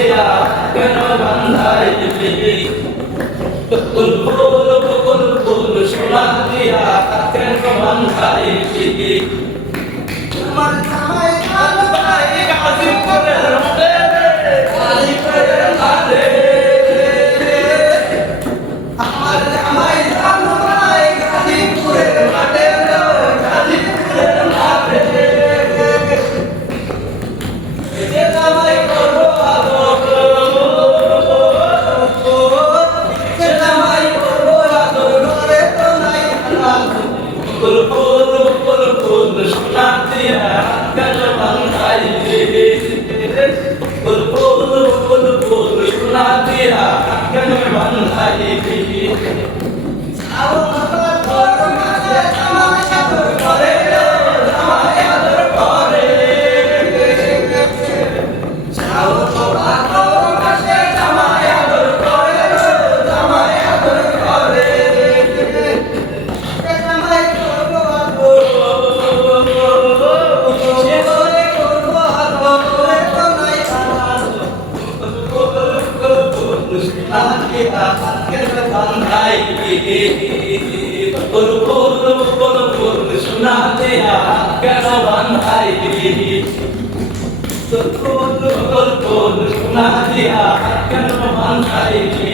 দিয়া কেন বান্ধাইলি ফুল ফুল ফুল ফুল সোনা দিয়া কেন বান্ধাইলি তোমার জামাই কাল ভাই গাজীপুরের মাঠে গাজীপুরের মাঠে আমার জামাই কাল ভাই গাজীপুরের মাঠে গাজীপুরের মাঠে যে জামাই করবো আদর যে জামাই করবো আদর ঘরে তো নাই হালাল ফুল ফুল ফুল ফুল সোনা দিয়া কেন বান্ধাইলি ফুল ফুল ফুল ফুল সোনা দিয়া কেন বান্ধাইলি আও আমার ঘর মাঝে জামাই আদর করে জামাই আদর করে যাও তো ভাদর মাসে জামাই আদর করে জামাই আদর করে জামাই করবো আদর সে করে করবো আদর করে তো নাই হালাল ফুল ফুল ফুল ফুল সোনা দিয়া কেন বান্ধাইলি ফুল ফুল ফুল ফুল সোনা দিয়া কেন বান্ধাইলি